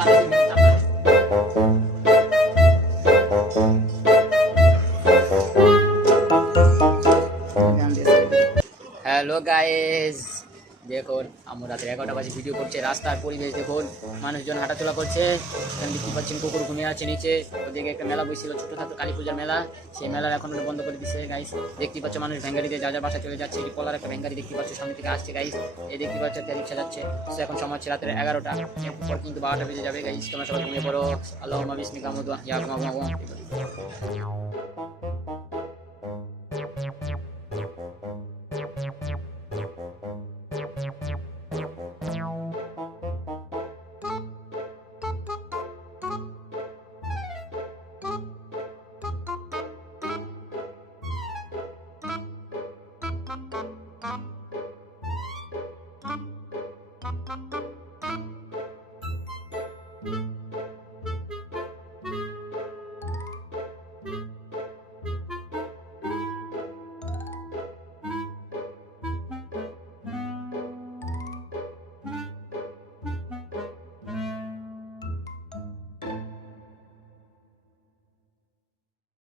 Hello guys, দেখুন আমরা রাত্রে 11টা বাজে ভিডিও করছে। রাস্তার পরিবেশ দেখুন, মানুষজন হাঁটাচলা করছে। এখানে দেখতে পাচ্ছেন কুকুর ঘুমিয়ে আছে নিচে। ওদিকে একটা মেলা বসেছিল, ছোটখাটো কালী পূজার মেলা, সেই মেলার এখন বন্ধ করে দিচ্ছে গাইস। দেখতে পাচ্ছ মানুষ ভ্যাঙ্গারিতে যা যা বাসা চলে যাচ্ছে। এই পলার একটা ভ্যাঙ্গারি দেখতে পাচ্ছ সামনে থেকে আসছে গাইস। এই দেখতে পাচ্ছ একটা রিক্সা যাচ্ছে। এখন সময় হচ্ছে রাত্রে 11টা, এরপর কিন্তু 12টা বেজে যাবে গাইস। তোমরা সবাই ঘুমিয়ে পড়ো। আল্লাহুম্মা বিসমিকা মুদা ইয়া ঘুমা।